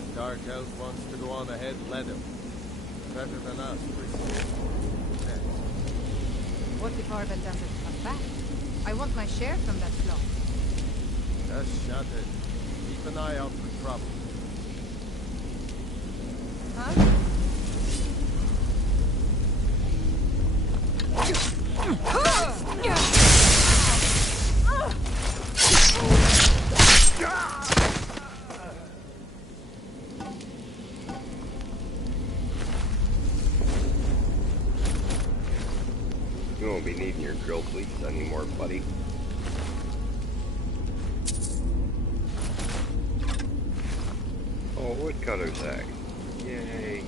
that dark elf wants to go on ahead, let him. Better than us, yes. What if Arben doesn't come back? I want my share from that flock. Just shut it. Keep an eye out for trouble. Huh? You won't be needing your drill cleats anymore, buddy. Oh, woodcutter's axe. Yay.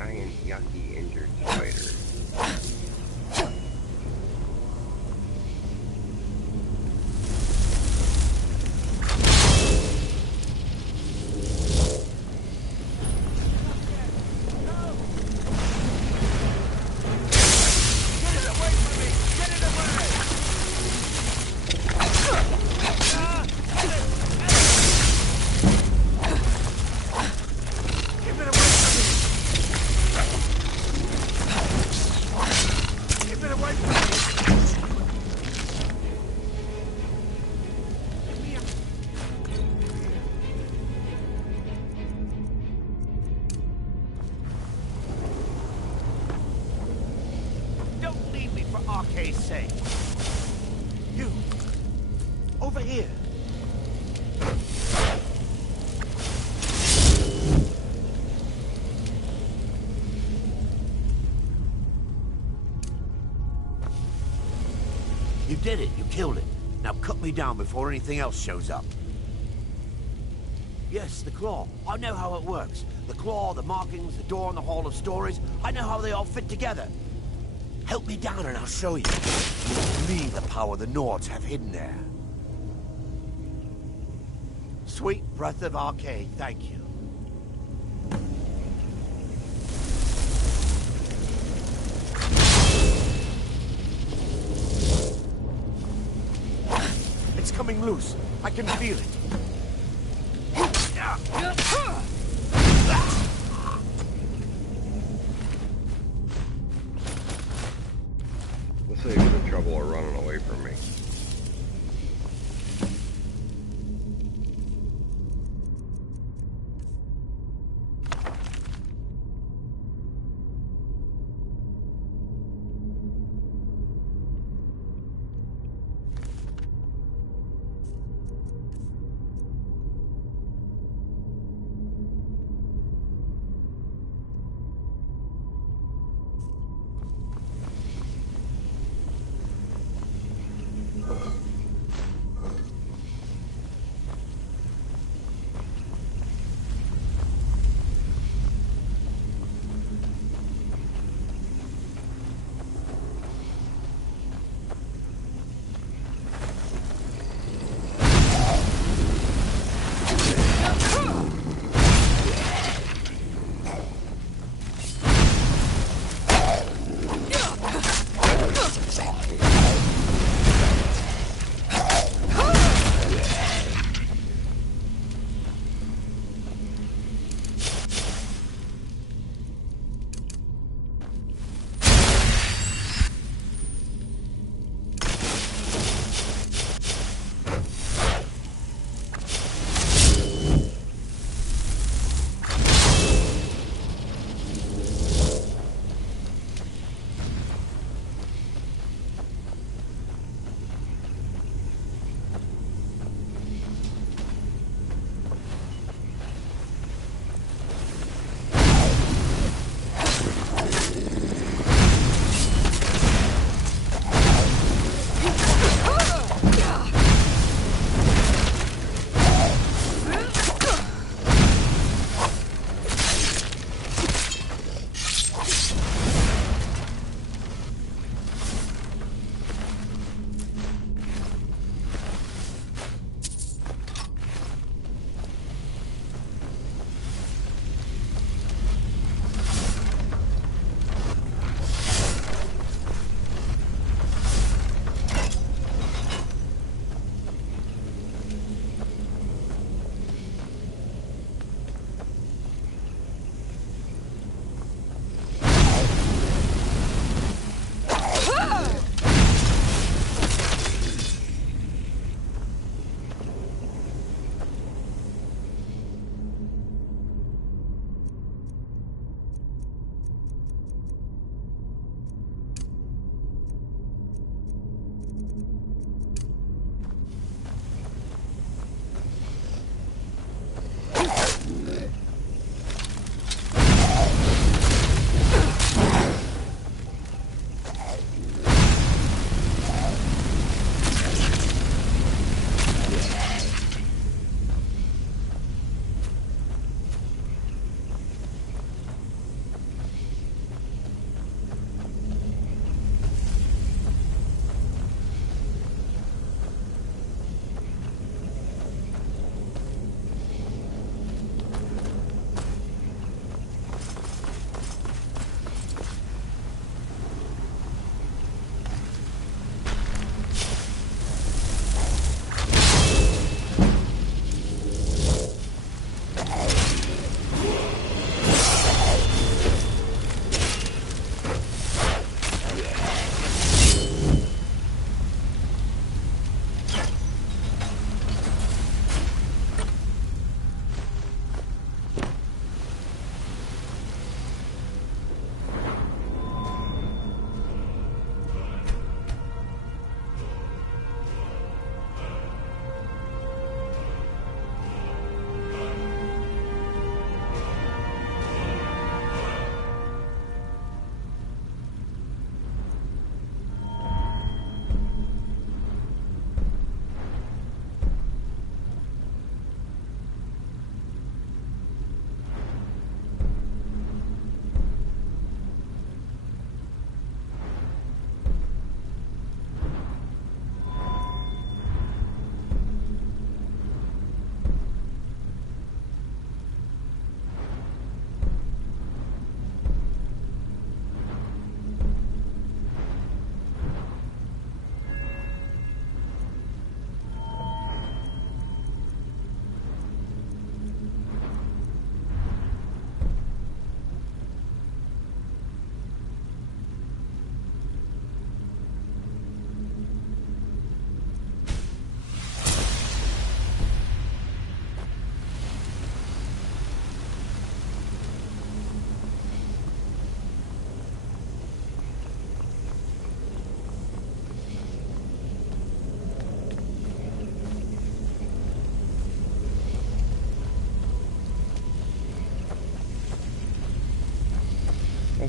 giant, yucky, injured spider. Don't leave me for Arcade's sake. You, over here. You did it. You killed it. Now cut me down before anything else shows up. Yes, the claw. I know how it works. The claw, the markings, the door in the Hall of Stories. I know how they all fit together. Help me down and I'll show you. Me the power the Nords have hidden there. Sweet breath of Arcade, thank you. It's coming loose. I can feel it. We'll save you the trouble of running away from me.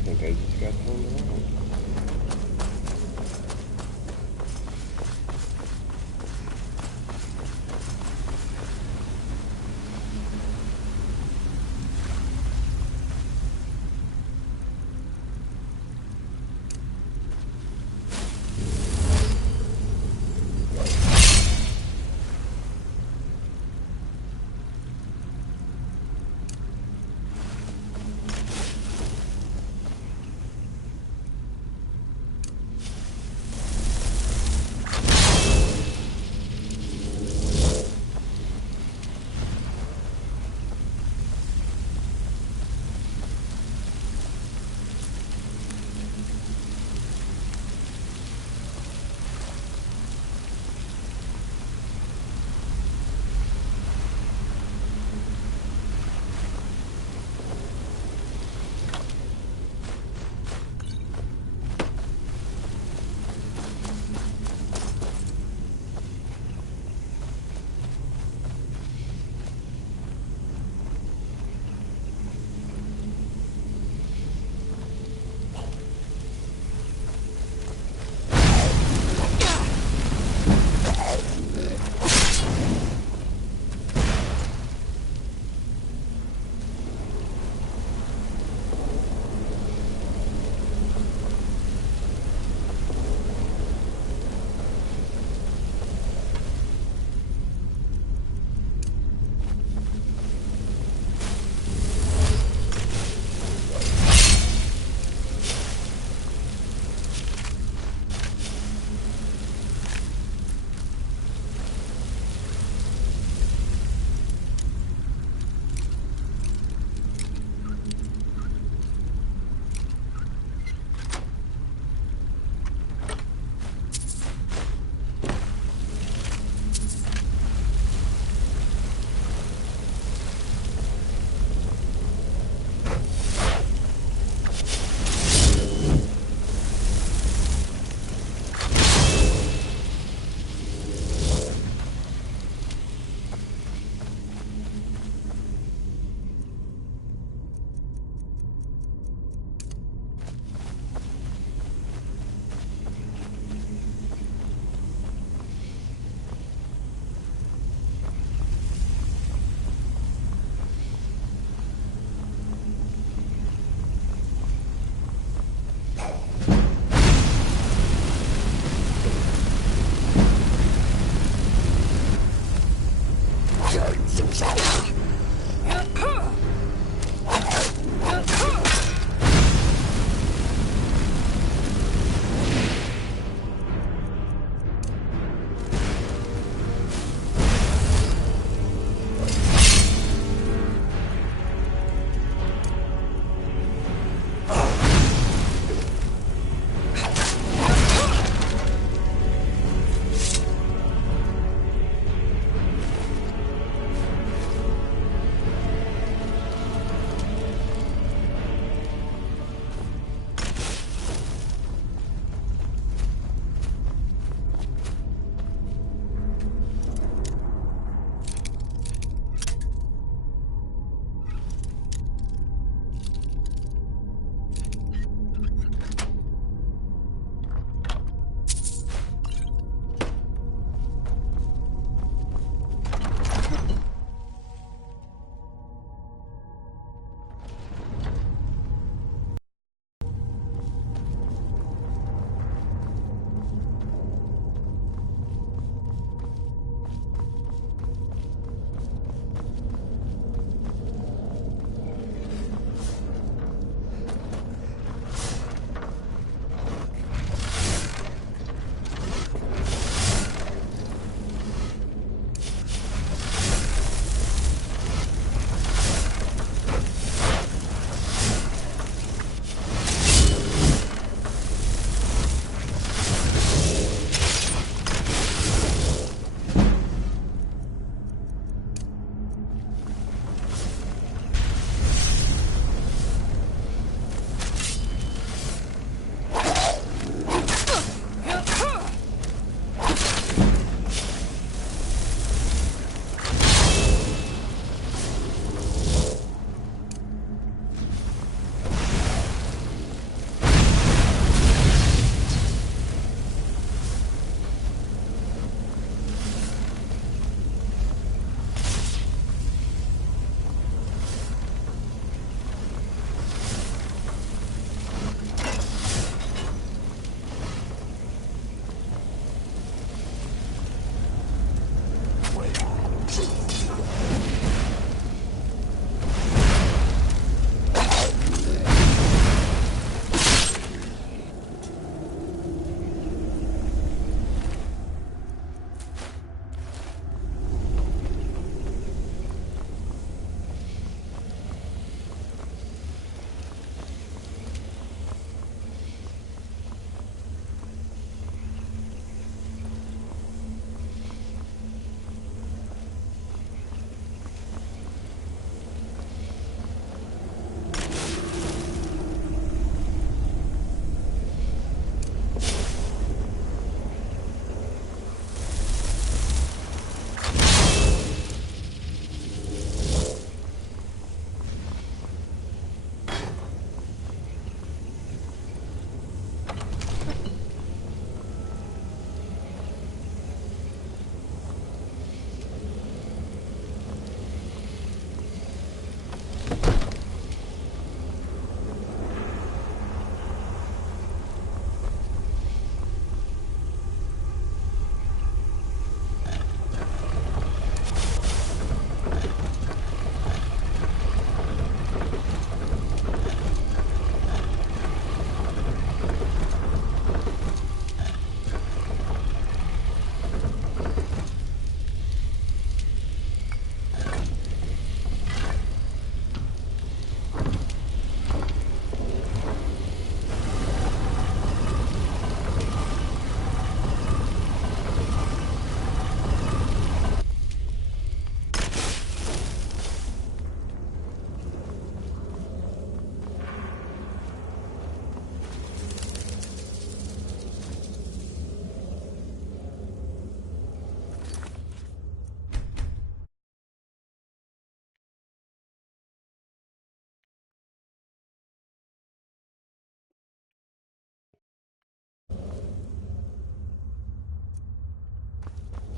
think I just got turned around.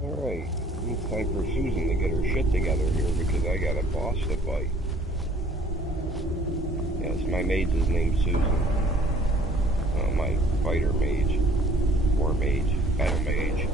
Alright, it's time for Susan to get her shit together here because I got a boss to fight. Yes, my mage is named Susan. My fighter mage. War mage. Battle mage.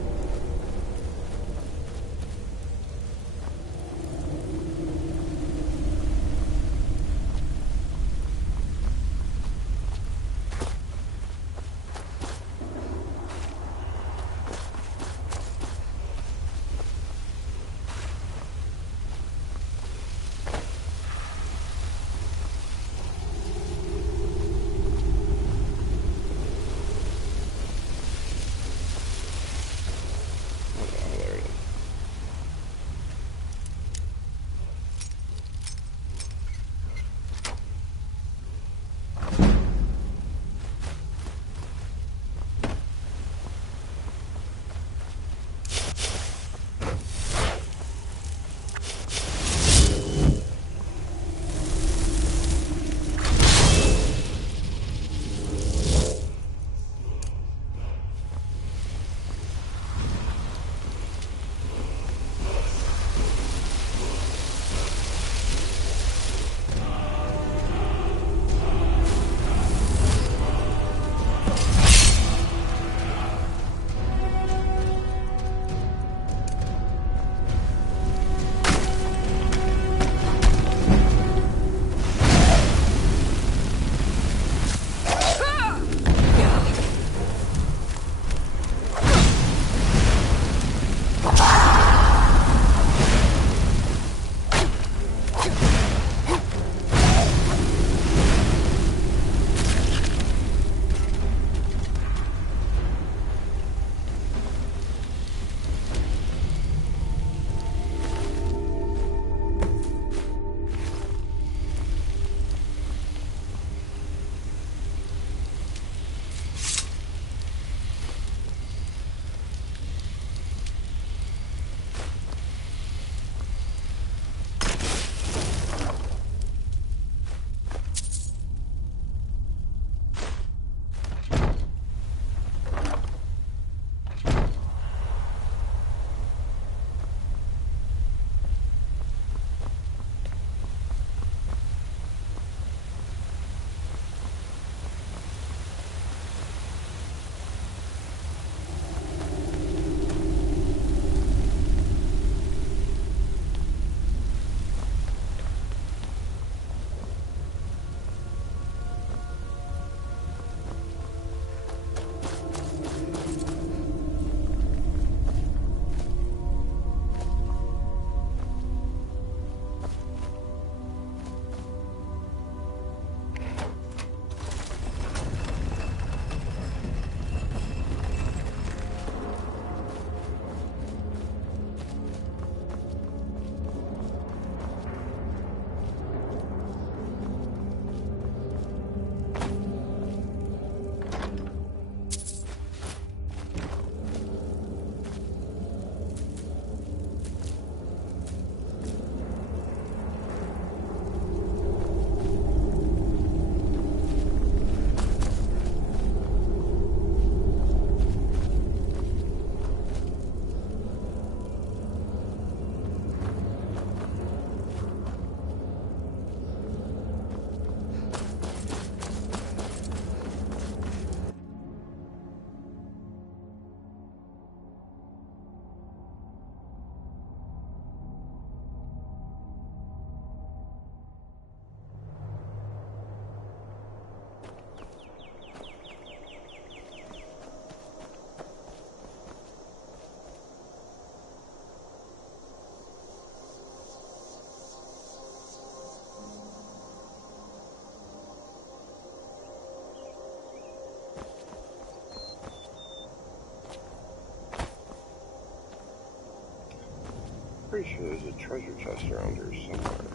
Pretty sure there's a treasure chest around here somewhere.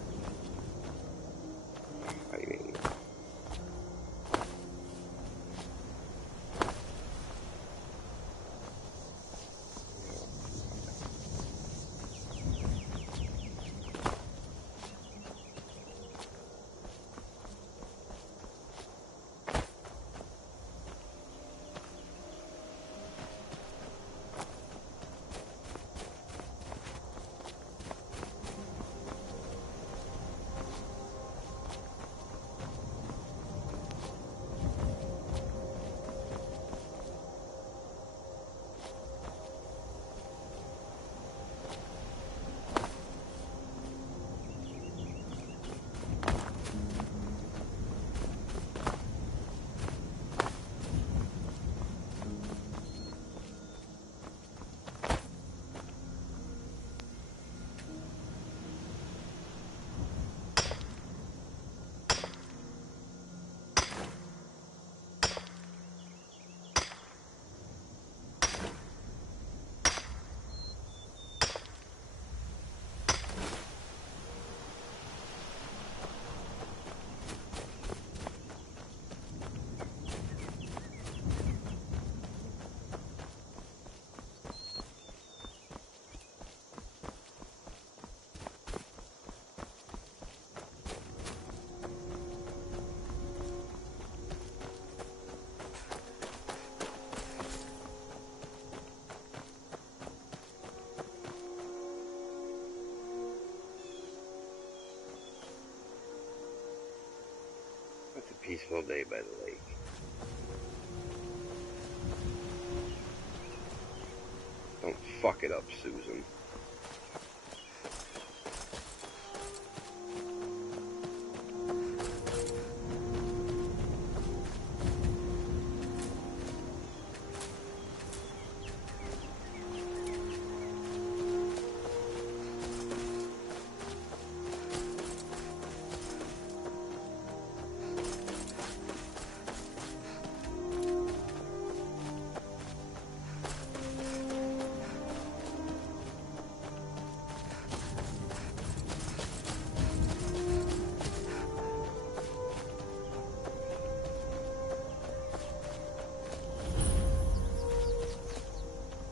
Hiding. It's a peaceful day by the lake. Don't fuck it up, Susan.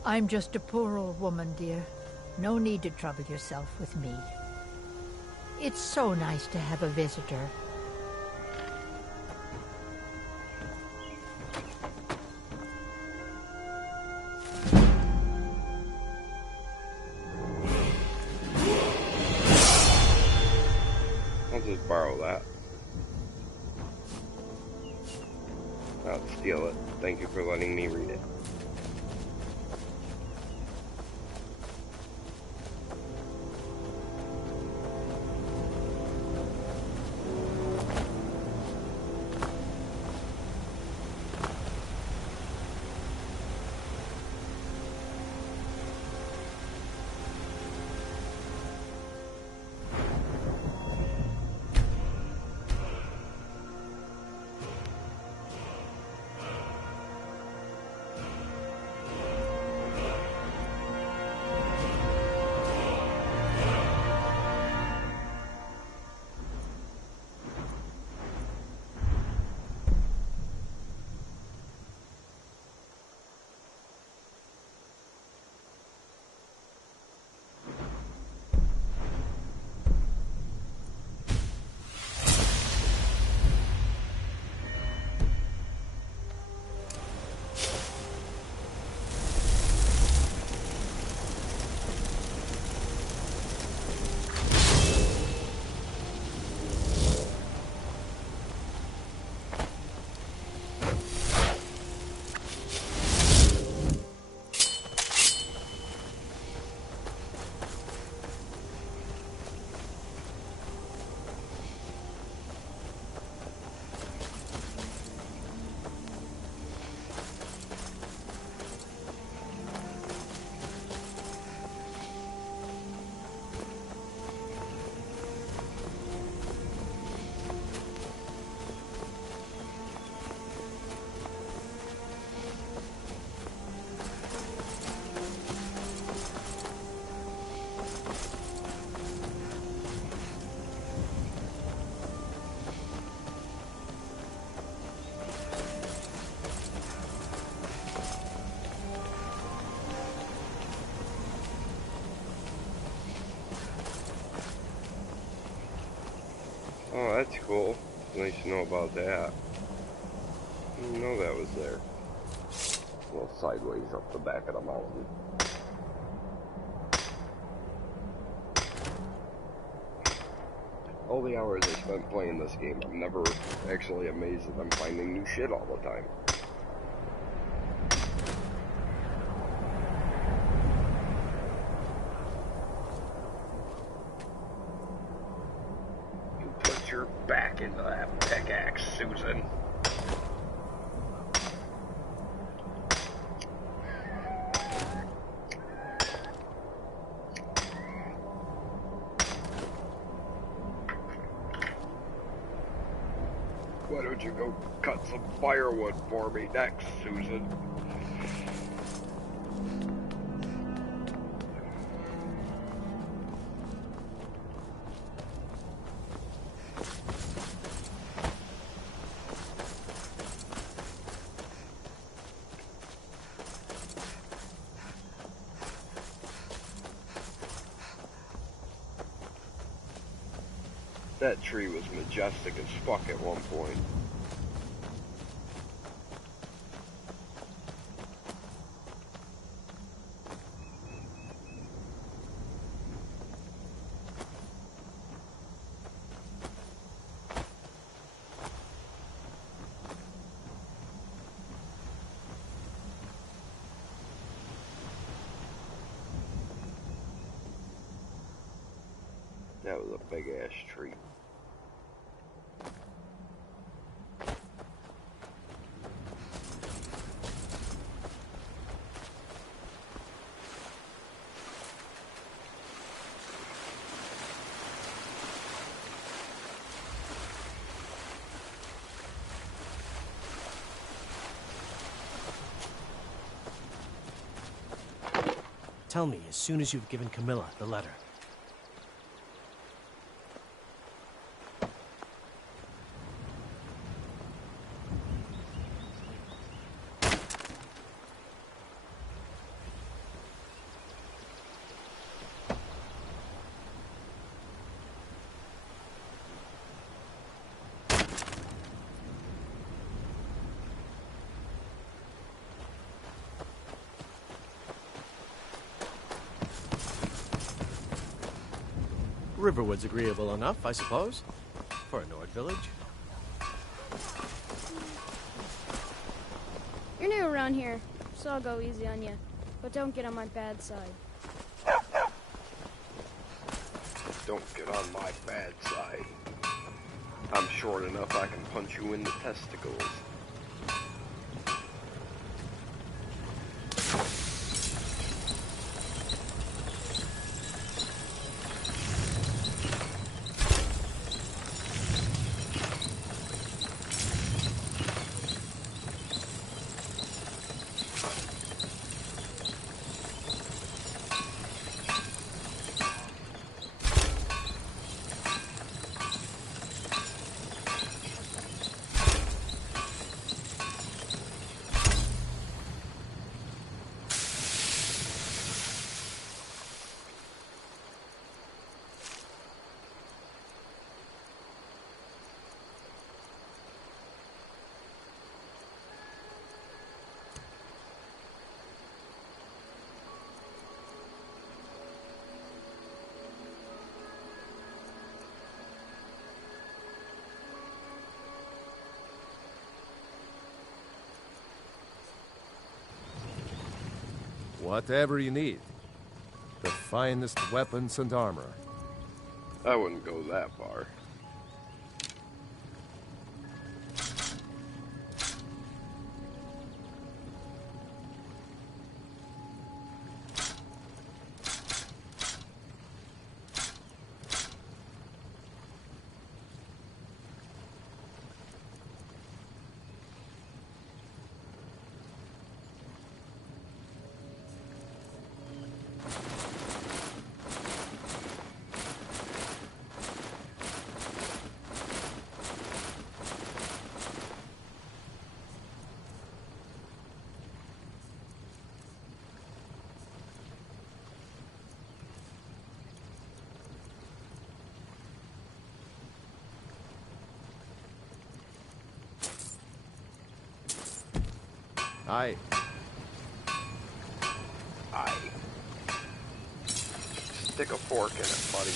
I'm just a poor old woman, dear. No need to trouble yourself with me. It's so nice to have a visitor. I'll just borrow that. I'll steal it. Thank you for letting me read it. Oh, that's cool. Nice to know about that. Didn't know that was there. A little sideways up the back of the mountain. All the hours I spent playing this game, I'm never actually amazed that I'm finding new shit all the time. Your back into that pickaxe, Susan. Why don't you go cut some firewood for me next, Susan? That tree was majestic as fuck at one point. That was a big ass tree. Tell me as soon as you've given Camilla the letter. Riverwood's agreeable enough, I suppose, for a Nord village. You're new around here, so I'll go easy on you. But don't get on my bad side. Don't get on my bad side. I'm short enough I can punch you in the testicles. Whatever you need. The finest weapons and armor. I wouldn't go that far. Aye. Aye. Stick a fork in it, buddy.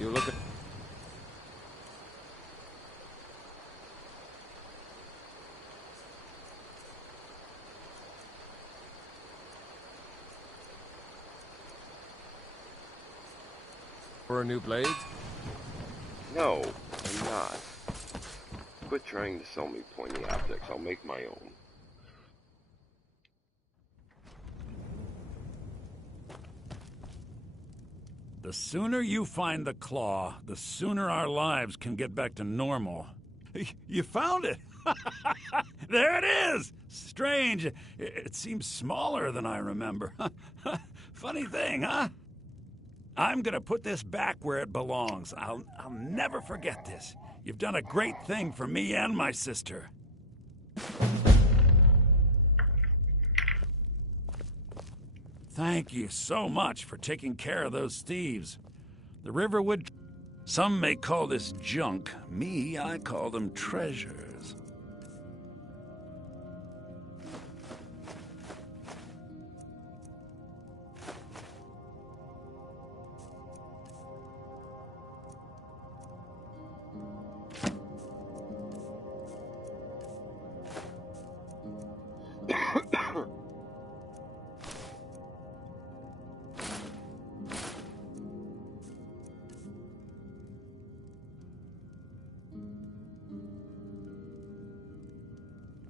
You look at... For a new blade? No, I'm not. Quit trying to sell me pointy objects. I'll make my own. The sooner you find the claw, the sooner our lives can get back to normal. You found it! There it is! Strange. It seems smaller than I remember. Funny thing, huh? I'm gonna put this back where it belongs. I'll never forget this. You've done a great thing for me and my sister. Thank you so much for taking care of those thieves. The Riverwood... Some may call this junk. Me, I call them treasures.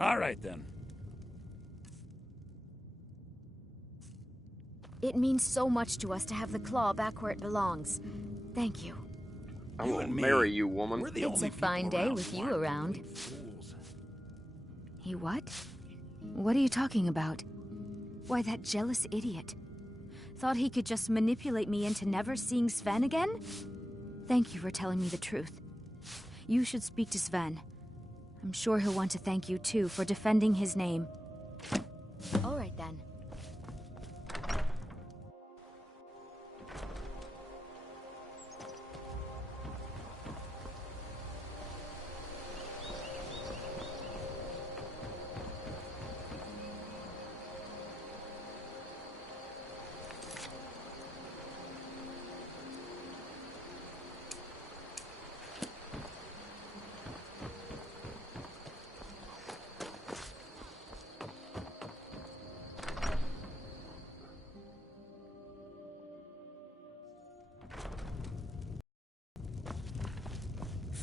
All right, then. It means so much to us to have the claw back where it belongs. Thank you. I You will and me, marry you, woman. We're the It's only a fine people day around with who you aren't around. complete fools. You what? What are you talking about? Why, that jealous idiot. Thought he could just manipulate me into never seeing Sven again? Thank you for telling me the truth. You should speak to Sven. I'm sure he'll want to thank you too for defending his name. All right then.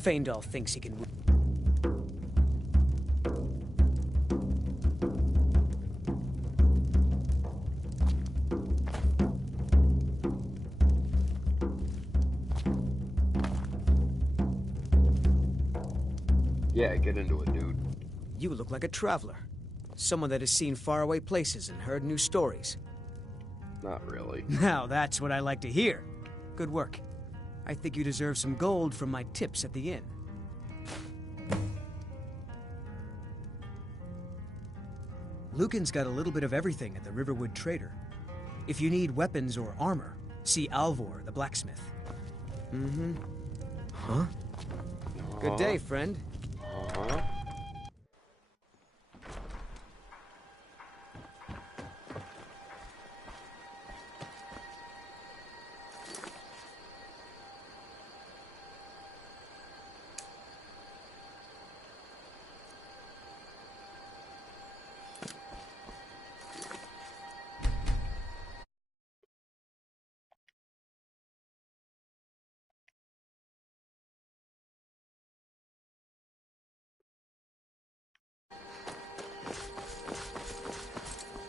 Faendal thinks he can. Yeah, get into it, dude. You look like a traveler. Someone that has seen faraway places and heard new stories. Not really. Now that's what I like to hear. Good work. I think you deserve some gold from my tips at the inn. Lucan's got a little bit of everything at the Riverwood Trader. If you need weapons or armor, see Alvor, the blacksmith. Mm-hmm. Huh? Good day, friend. Uh-huh.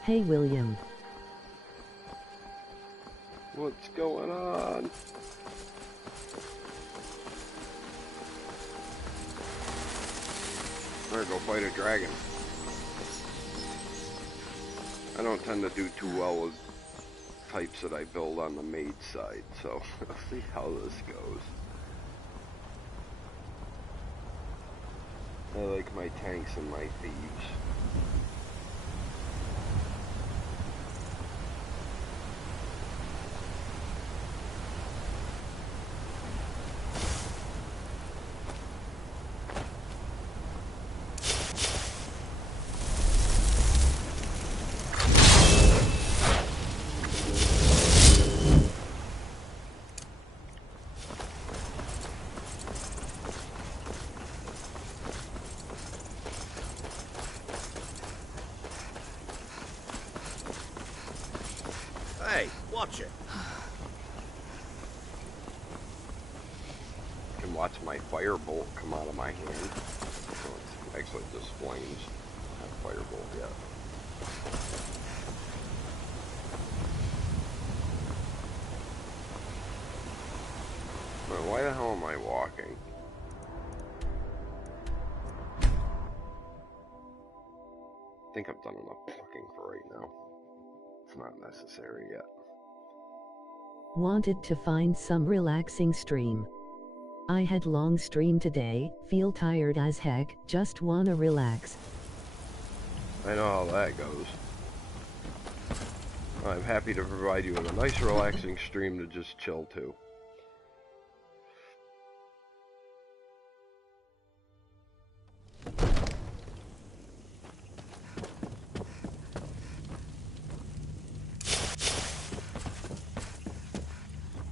Hey, William. What's going on? Better go fight a dragon. I don't tend to do too well with types that I build on the maid side, so let's see how this goes. I like my tanks and my thieves. Hey, watch it. You can watch my firebolt come out of my hand. So it's actually just flames, not firebolt yet. Well, why the hell am I walking? I think I've done enough walking for right now. It's not necessary yet. Wanted to find some relaxing stream. I had long stream today, feel tired as heck, just wanna relax. I know how that goes. I'm happy to provide you with a nice relaxing stream to just chill to.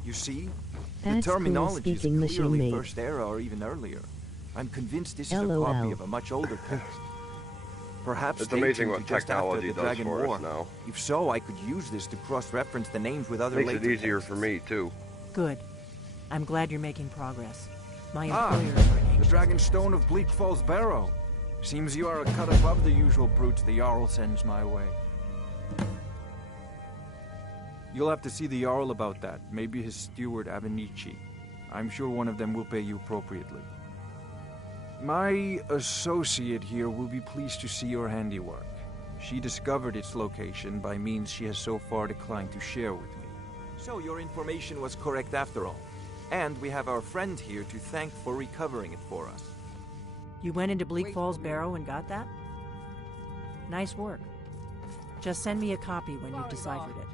You see? That's the terminology cool speaking, is clearly machine mate. First Era or even earlier. I'm convinced this is a LOL. copy of a much older text. Perhaps It's amazing dating what to just after technology the does Dragon for us War. now. If so, I could use this to cross-reference the names with other Makes it later easier texts. for me too. Good. I'm glad you're making progress. My Ah, employer is Renee. the Dragon Stone of Bleak Falls Barrow. Seems you are a cut above the usual brutes the Jarl sends my way. You'll have to see the Jarl about that. Maybe his steward, Avenici. I'm sure one of them will pay you appropriately. My associate here will be pleased to see your handiwork. She discovered its location by means she has so far declined to share with me. So your information was correct after all. And we have our friend here to thank for recovering it for us. You went into Bleak Falls Barrow and got that? Nice work. Just send me a copy when you've deciphered it.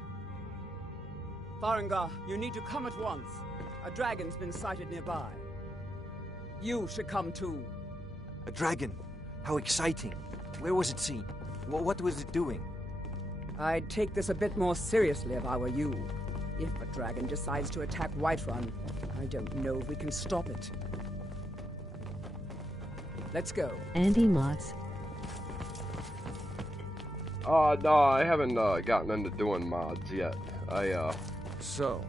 Farengar, you need to come at once. A dragon's been sighted nearby. You should come too. A dragon? How exciting. Where was it seen? What was it doing? I'd take this a bit more seriously if I were you. If a dragon decides to attack Whiterun, I don't know if we can stop it. Let's go. Andy Motts. No, I haven't gotten into doing mods yet. I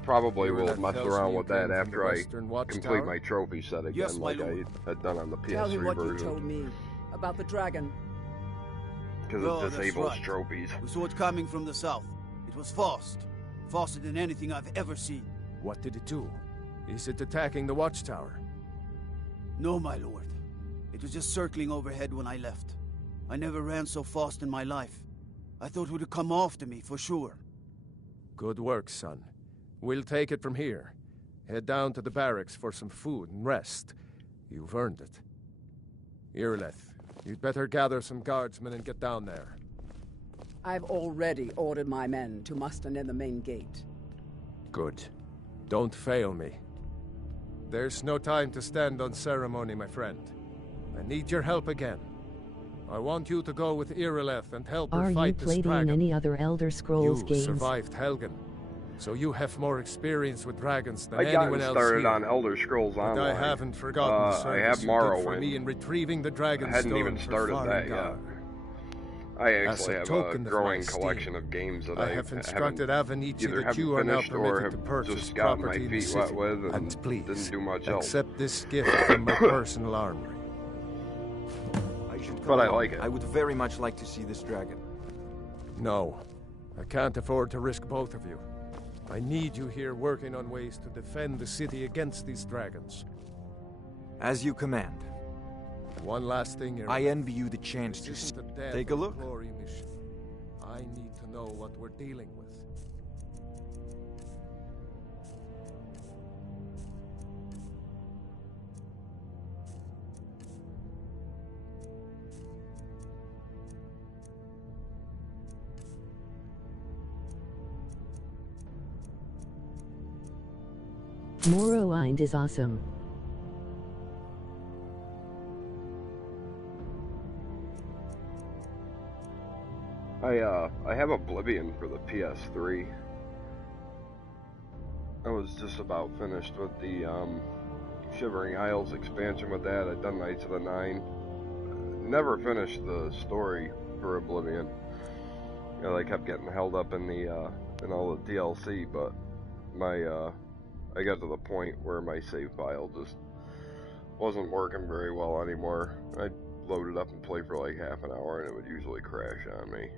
probably will mess around with that after I complete my trophy set again, Yes, like I had done on the Tell him PS3 what you version. told me about the dragon. Because Oh, it that's disables right. trophies. We saw it coming from the south. It was fast. Faster than anything I've ever seen. What did it do? Is it attacking the watchtower? No, my lord. It was just circling overhead when I left. I never ran so fast in my life. I thought it would come after me, for sure. Good work, son. We'll take it from here. Head down to the barracks for some food and rest. You've earned it. Irileth, you'd better gather some guardsmen and get down there. I've already ordered my men to muster near the main gate. Good. Don't fail me. There's no time to stand on ceremony, my friend. I need your help again. I want you to go with Irileth and help her Are you fight this playing dragon. any other Elder Scrolls You games? survived Helgen, so you have more experience with dragons than I got anyone else started here. on Elder Scrolls And Online. I haven't forgotten the I have service you did for Morrowind. me in retrieving the dragon I hadn't stone even for started that yet. Farengar. I As actually a have a token of my growing esteem, collection of games that I I have haven't instructed Avenici either that you are now finished or permitted to have purchase just gotten my property in the feet wet city. with And please, didn't do much else. accept this gift from my personal armory. But I like it. I would very much like to see this dragon. No, I can't afford to risk both of you. I need you here working on ways to defend the city against these dragons. As you command. One last thing here. I envy you the chance to This isn't a death take a or look. glory mission. I need to know what we're dealing with. Morrowind is awesome. I have Oblivion for the PS3. I was just about finished with the Shivering Isles expansion with that. I'd done Knights of the Nine. Never finished the story for Oblivion. You know, I kept getting held up in the in all the DLC, but my I got to the point where my save file just wasn't working very well anymore. I'd load it up and play for like half an hour and it would usually crash on me.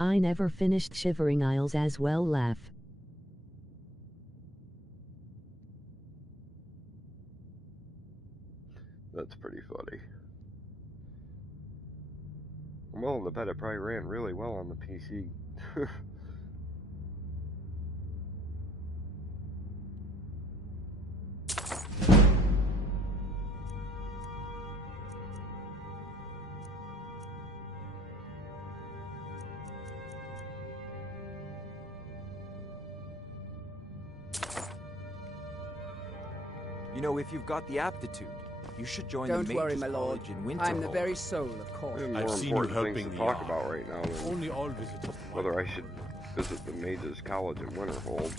I never finished Shivering Isles as well. Laugh. That's pretty funny. I'm willing to bet it probably ran really well on the PC. You know, if you've got the aptitude, you should join Don't the worry, Mages my lord. College in Winterhold. I'm the very soul of court. There are more important things to talk about right now than Only all visitors. whether I should visit the Mages College in Winterhold.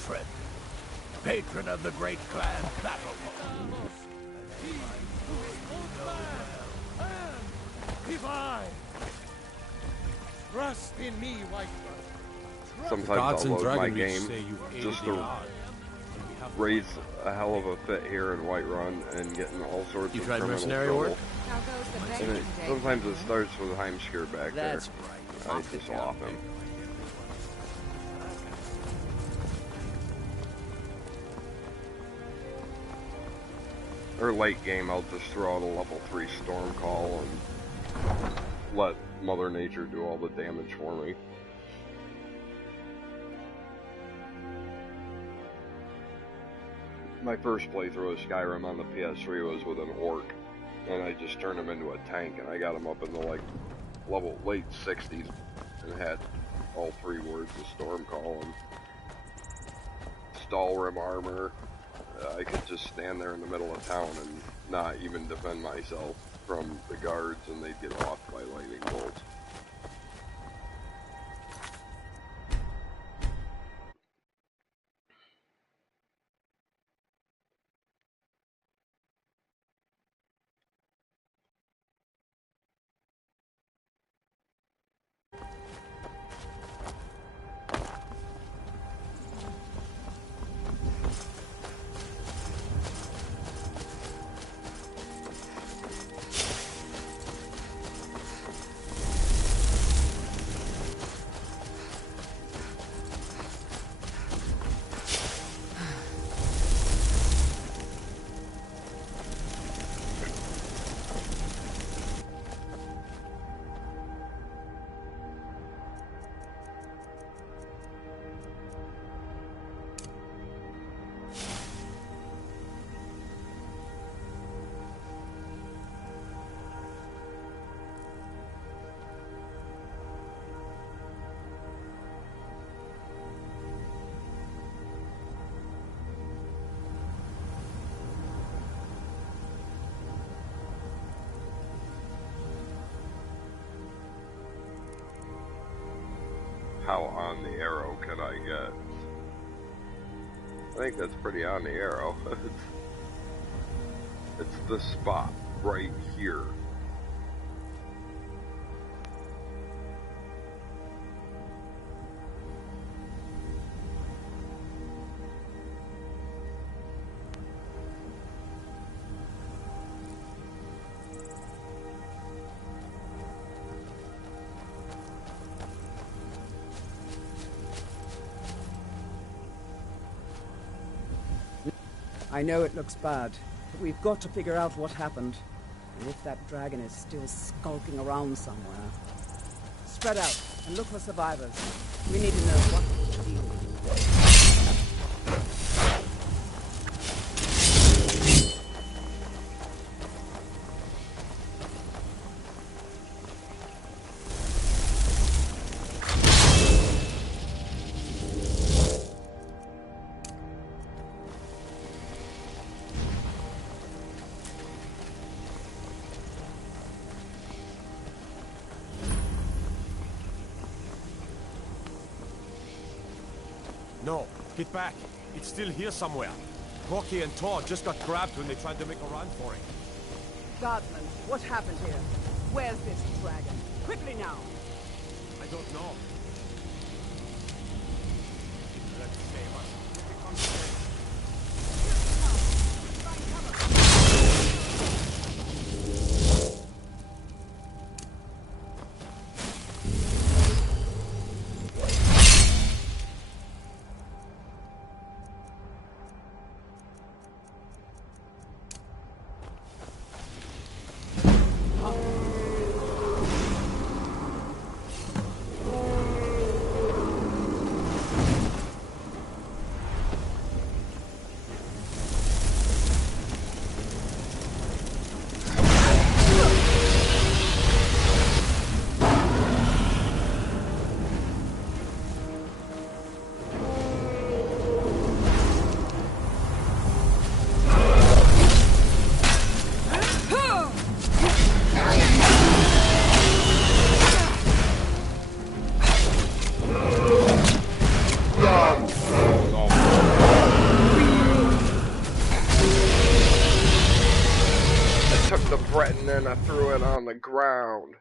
friend, patron of the great clan battle. Divine! Trust in me, White Run. Sometimes I'll load my game just to raise a hell of a fit here in Whiterun and get in all sorts of criminal trouble. And sometimes it starts with Heimskir back there. I just off him. Or late game, I'll just throw out a level 3 storm call and let Mother Nature do all the damage for me. My first playthrough of Skyrim on the PS3 was with an orc, and I just turned him into a tank, and I got him up in the late 60s, and had all 3 words of storm call and Stalrim armor. I could just stand there in the middle of town and not even defend myself from the guards, and they'd get off by lightning bolts. How on the arrow can I get? I think that's pretty on the arrow. It's the spot right here. I know it looks bad, but we've got to figure out what happened. And if that dragon is still skulking around somewhere. Spread out and look for survivors. We need to know what to deal with. No, get back. It's still here somewhere. Rocky and Tor just got grabbed when they tried to make a run for it. Guardsman, what happened here? Where's this dragon? Quickly now! I don't know. Let's save us. then I threw it on the ground.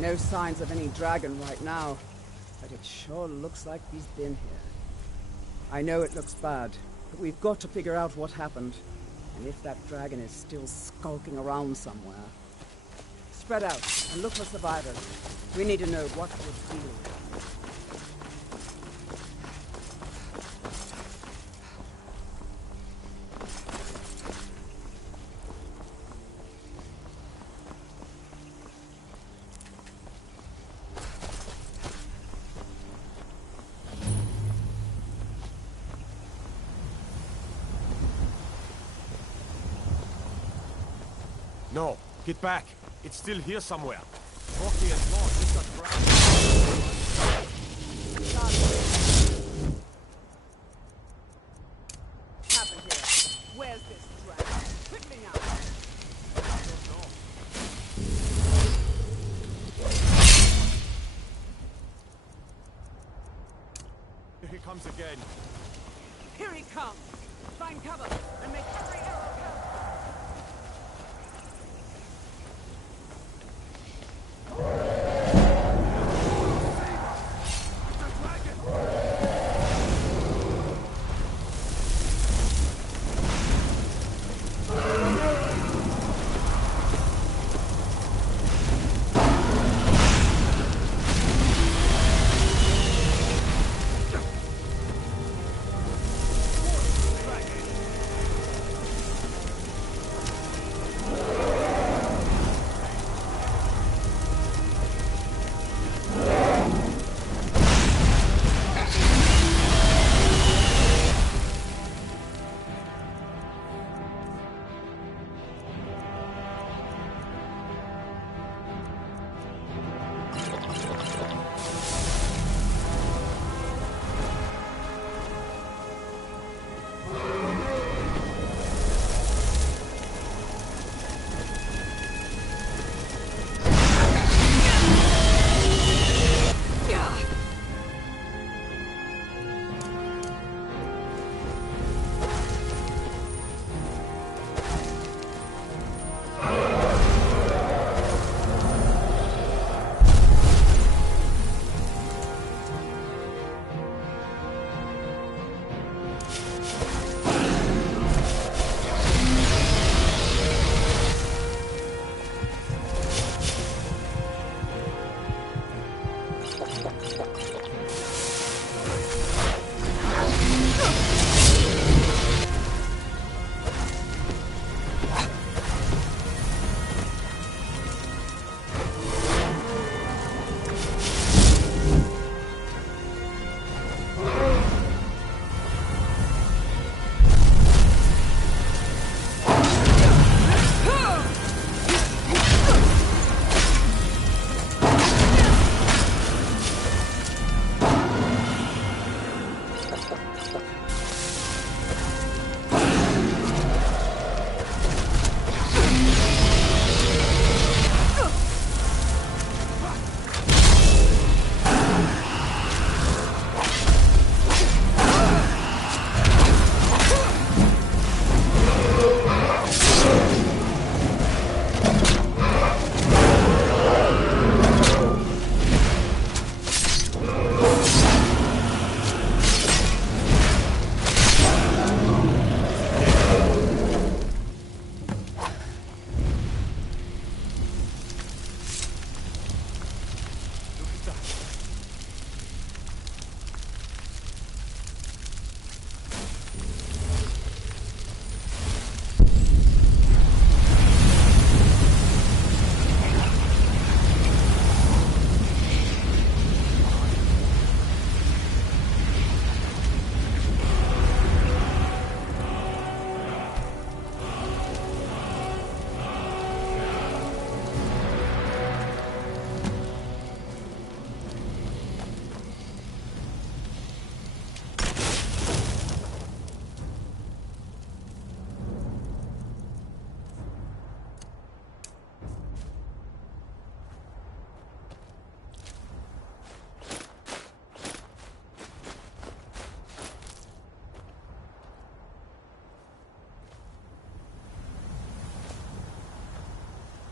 No signs of any dragon right now, but it sure looks like he's been here. I know it looks bad, but we've got to figure out what happened, and if that dragon is still skulking around somewhere. Spread out and look for survivors. We need to know what we're dealing with. No, get back. It's still here somewhere. Rocky and Lord, it's got ground. Happened here. Where's this dragon? Quickly now. I don't know. Here he comes again. Here he comes. Find cover and make every arrow count.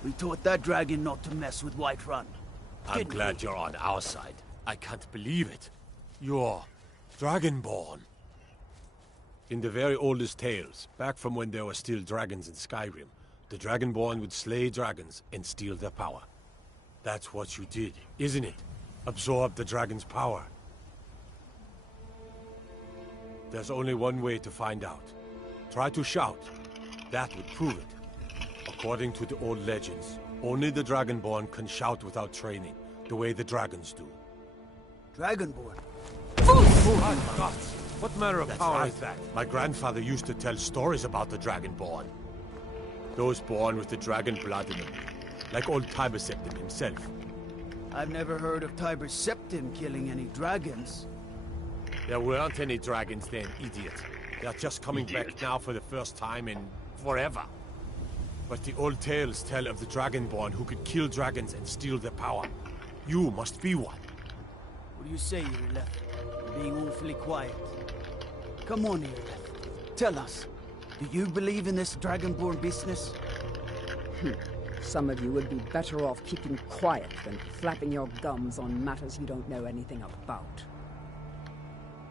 We taught that dragon not to mess with Whiterun. I'm glad you're on our side. I can't believe it. You're Dragonborn. In the very oldest tales, back from when there were still dragons in Skyrim, the Dragonborn would slay dragons and steal their power. That's what you did, isn't it? Absorb the dragon's power. There's only one way to find out. Try to shout. That would prove it. According to the old legends, only the Dragonborn can shout without training, the way the dragons do. Dragonborn? What manner of power is that? My grandfather used to tell stories about the Dragonborn. Those born with the dragon blood in them, like old Tiber Septim himself. I've never heard of Tiber Septim killing any dragons. There weren't any dragons then, idiot. They're just coming back now for the first time in forever. But the old tales tell of the Dragonborn who could kill dragons and steal their power. You must be one. What do you say, Irleth? You're being awfully quiet. Come on, Irleth. Tell us. Do you believe in this Dragonborn business? Some of you would be better off keeping quiet than flapping your gums on matters you don't know anything about.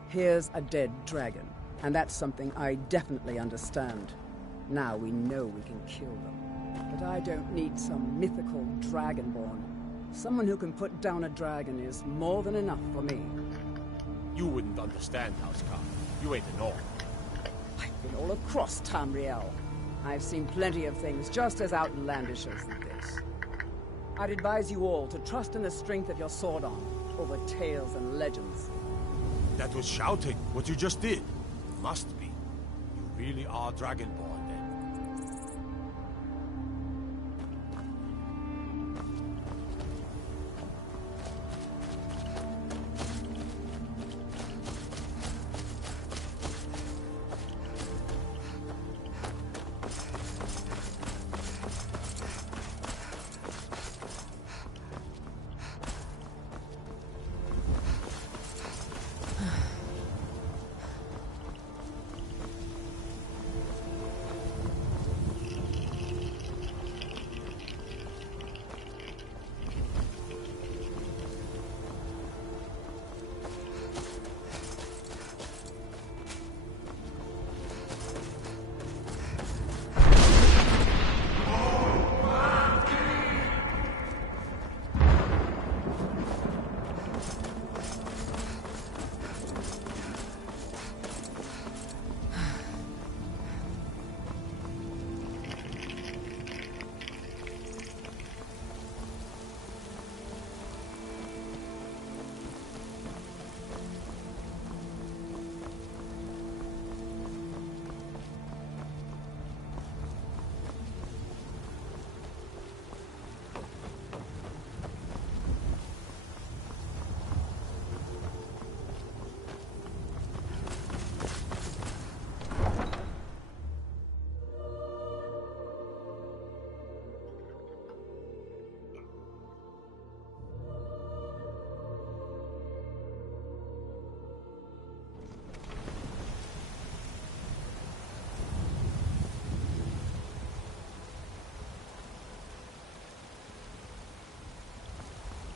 Here's a dead dragon, and that's something I definitely understand. Now we know we can kill them. But I don't need some mythical Dragonborn. Someone who can put down a dragon is more than enough for me. You wouldn't understand, Housecarl. You ain't an orc. I've been all across Tamriel. I've seen plenty of things just as outlandish as this. I'd advise you all to trust in the strength of your sword arm over tales and legends. That was shouting, what you just did. Must be. You really are Dragonborn, then.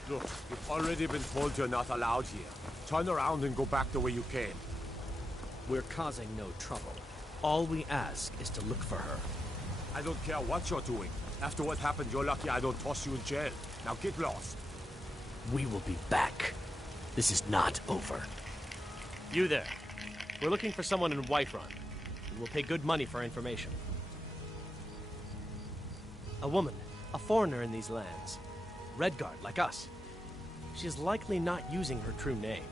Look, you've already been told you're not allowed here. Turn around and go back the way you came. We're causing no trouble. All we ask is to look for her. I don't care what you're doing. After what happened, you're lucky I don't toss you in jail. Now get lost. We will be back. This is not over. You there. We're looking for someone in Whiterun. We will pay good money for information. A woman, a foreigner in these lands. Redguard, like us. She is likely not using her true name.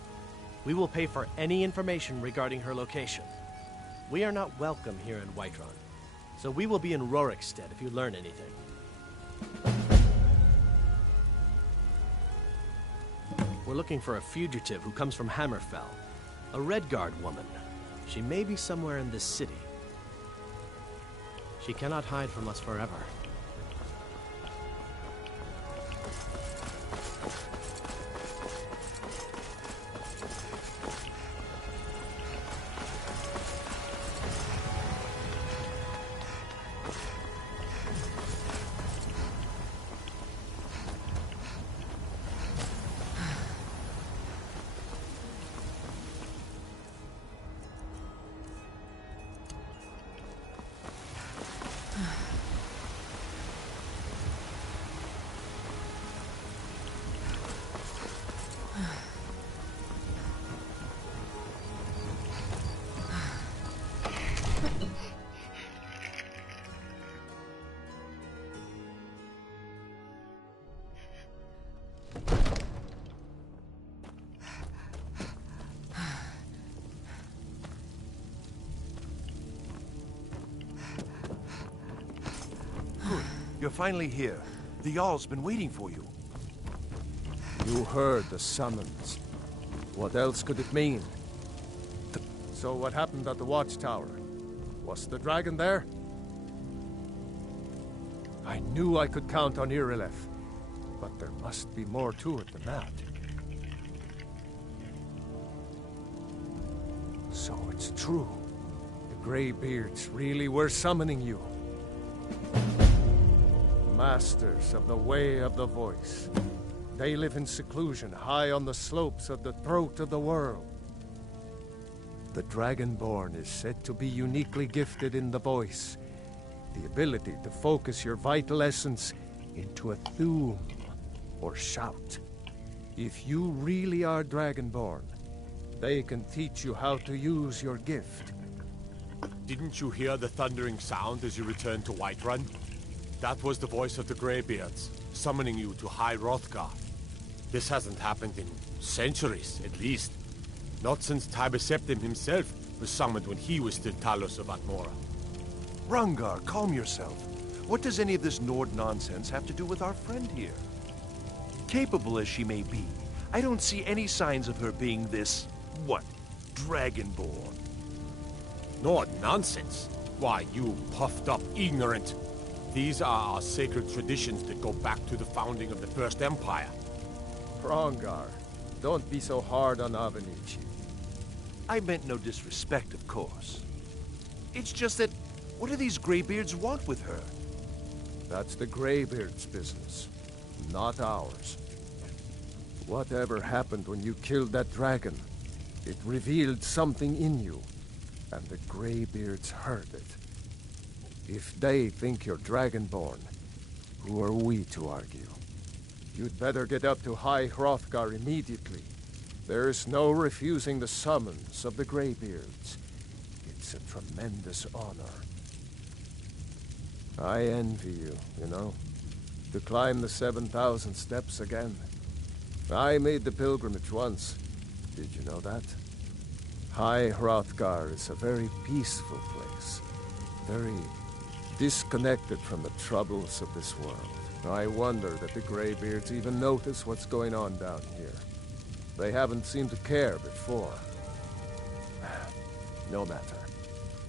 We will pay for any information regarding her location. We are not welcome here in Whiterun, so we will be in Rorikstead if you learn anything. We're looking for a fugitive who comes from Hammerfell. A Redguard woman. She may be somewhere in this city. She cannot hide from us forever. You're finally here. The Jarl's been waiting for you. You heard the summons. What else could it mean? So what happened at the watchtower? Was the dragon there? I knew I could count on Irileth, but there must be more to it than that. So it's true. The Greybeards really were summoning you. Masters of the Way of the Voice. They live in seclusion, high on the slopes of the throat of the world. The Dragonborn is said to be uniquely gifted in the voice, the ability to focus your vital essence into a thum, or shout. If you really are Dragonborn, they can teach you how to use your gift. Didn't you hear the thundering sound as you returned to Whiterun? That was the voice of the Greybeards, summoning you to High Hrothgar. This hasn't happened in centuries, at least. Not since Tiber Septim himself was summoned when he was still Talos of Atmora. Rungar, calm yourself. What does any of this Nord nonsense have to do with our friend here? Capable as she may be, I don't see any signs of her being this, Dragonborn. Nord nonsense? Why, you puffed up ignorant. These are our sacred traditions that go back to the founding of the First Empire. Hrongar, don't be so hard on Avenici. I meant no disrespect, of course. It's just that, what do these Greybeards want with her? That's the Greybeards' business, not ours. Whatever happened when you killed that dragon, it revealed something in you, and the Greybeards heard it. If they think you're Dragonborn, who are we to argue? You'd better get up to High Hrothgar immediately. There's no refusing the summons of the Greybeards. It's a tremendous honor. I envy you, you know, to climb the 7,000 steps again. I made the pilgrimage once. Did you know that? High Hrothgar is a very peaceful place. Very disconnected from the troubles of this world. I wonder that the Greybeards even notice what's going on down here. They haven't seemed to care before. No matter.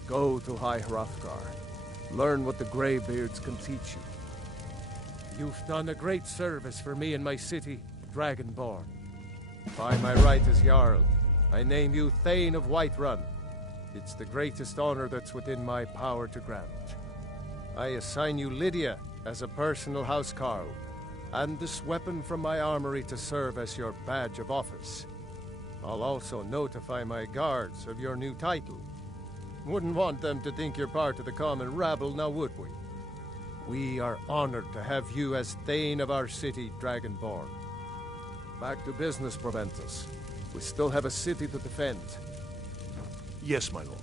Go to High Hrothgar. Learn what the Greybeards can teach you. You've done a great service for me and my city, Dragonborn. By my right as Jarl, I name you Thane of Whiterun. It's the greatest honor that's within my power to grant. I assign you Lydia as a personal housecarl, and this weapon from my armory to serve as your badge of office. I'll also notify my guards of your new title. Wouldn't want them to think you're part of the common rabble, now would we? We are honored to have you as Thane of our city, Dragonborn. Back to business, Proventus. We still have a city to defend. Yes, my lord.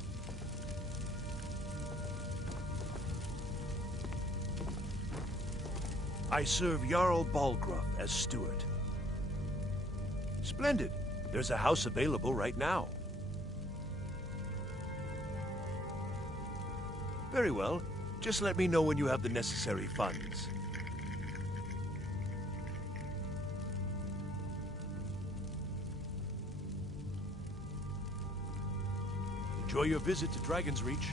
I serve Jarl Balgruuf as steward. Splendid. There's a house available right now. Very well. Just let me know when you have the necessary funds. Enjoy your visit to Dragon's Reach.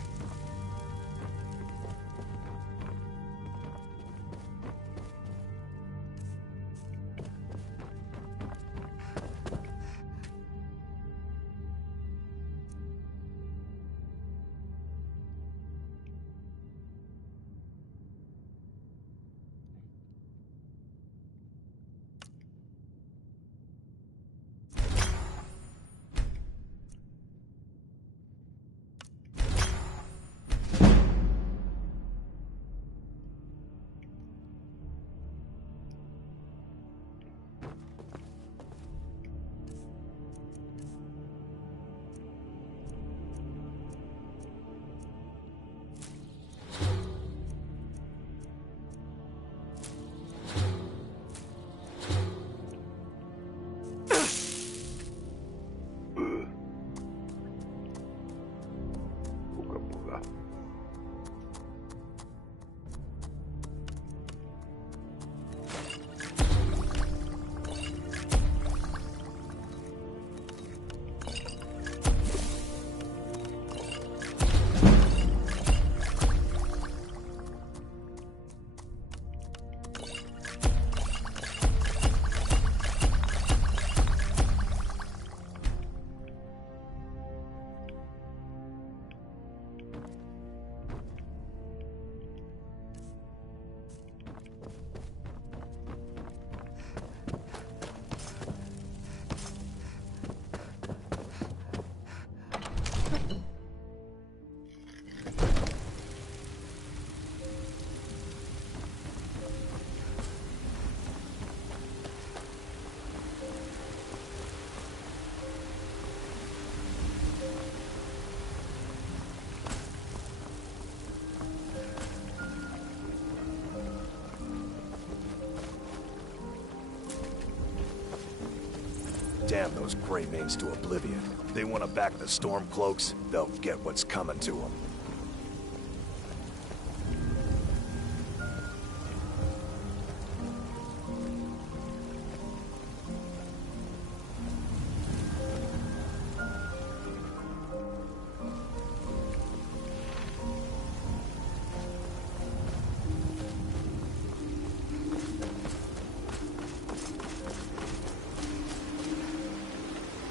Damn those Greymanes to oblivion. They want to back the Stormcloaks, they'll get what's coming to them.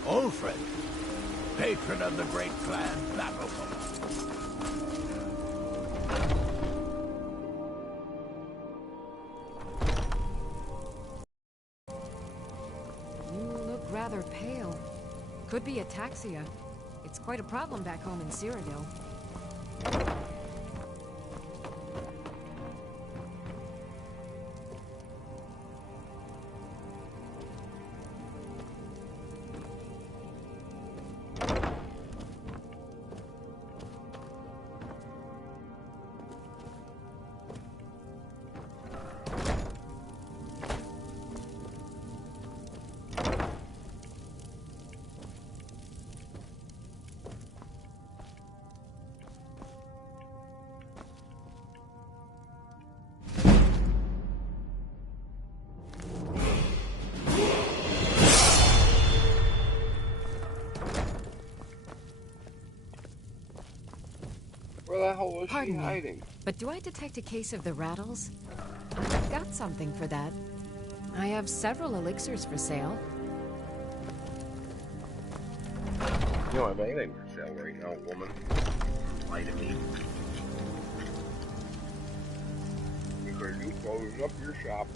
Ulfred, patron of the great clan Battlefoot. You look rather pale. Could be ataxia. It's quite a problem back home in Cyrodiil. Where the hell was she Pardon me, hiding? but do I detect a case of the rattles? I've got something for that. I have several elixirs for sale. You don't have anything for sale right now, woman. Lie to me. Because you closed up your shop.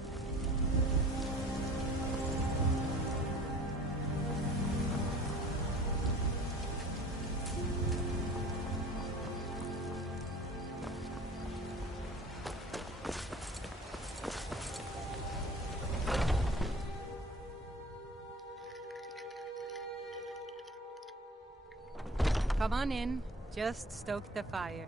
Come on in. Just stoke the fire.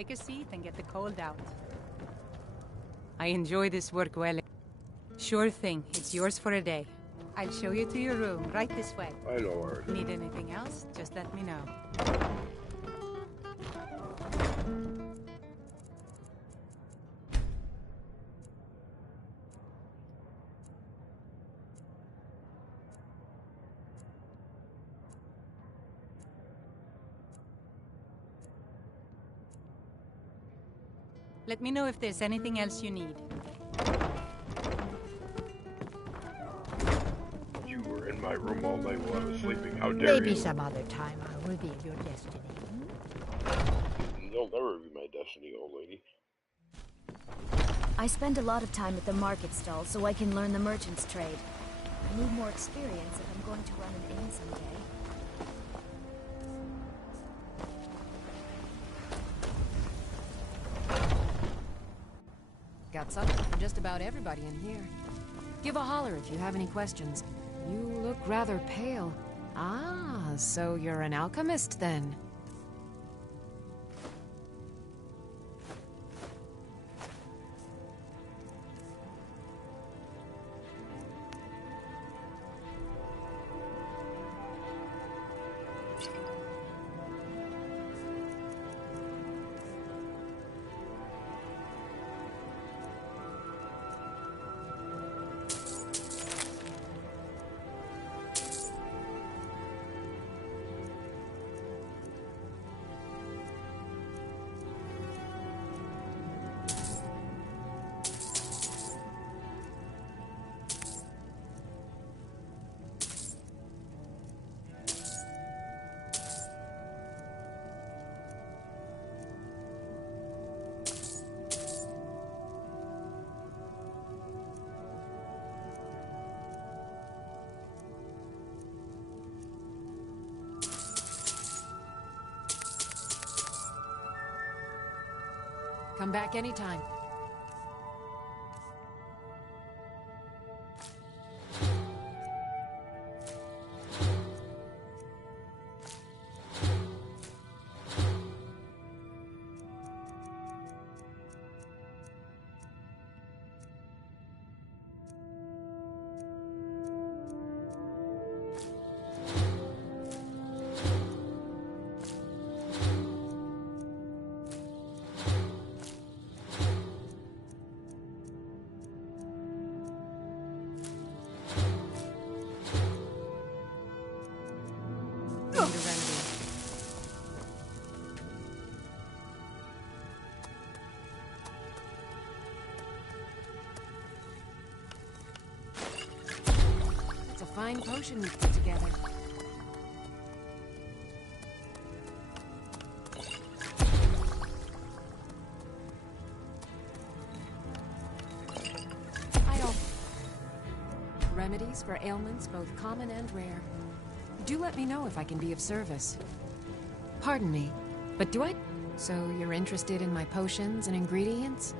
Take a seat and get the cold out. I enjoy this work well. Sure thing. It's yours for a day. I'll show you to your room, right this way. I know where it is. Need anything else? Just let me know. Let me know if there's anything else you need. room all night while I was sleeping. How dare Maybe you? some other time I'll reveal your destiny. You'll never be my destiny, old lady. I spend a lot of time at the market stall so I can learn the merchant's trade. I need more experience if I'm going to run an inn someday. Got something for just about everybody in here. Give a holler if you have any questions. You look rather pale. Ah, so you're an alchemist then? Come back anytime. Fine potion we've put together. I offer remedies for ailments both common and rare. Do let me know if I can be of service. Pardon me, but do I... So you're interested in my potions and ingredients?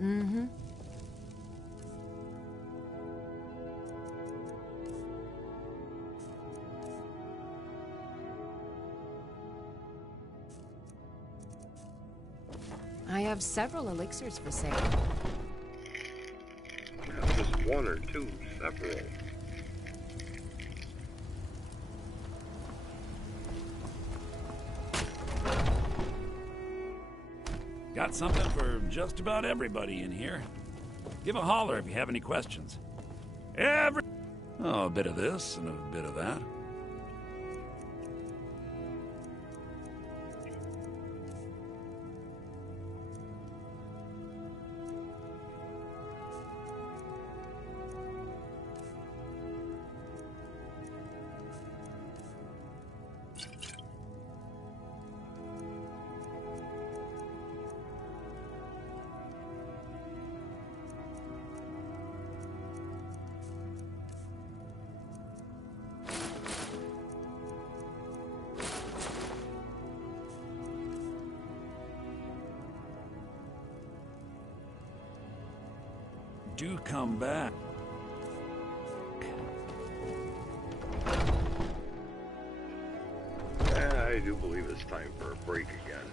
Mm-hmm. I have several elixirs for sale. Not just one or two, several. Got something for just about everybody in here. Give a holler if you have any questions. Oh, a bit of this and a bit of that. do come back. I do believe it's time for a break again.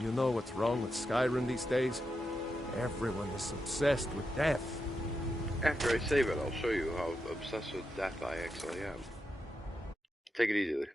You know what's wrong with Skyrim these days? Everyone is obsessed with death. After I save it, I'll show you how obsessed with death I actually am. Take it easy.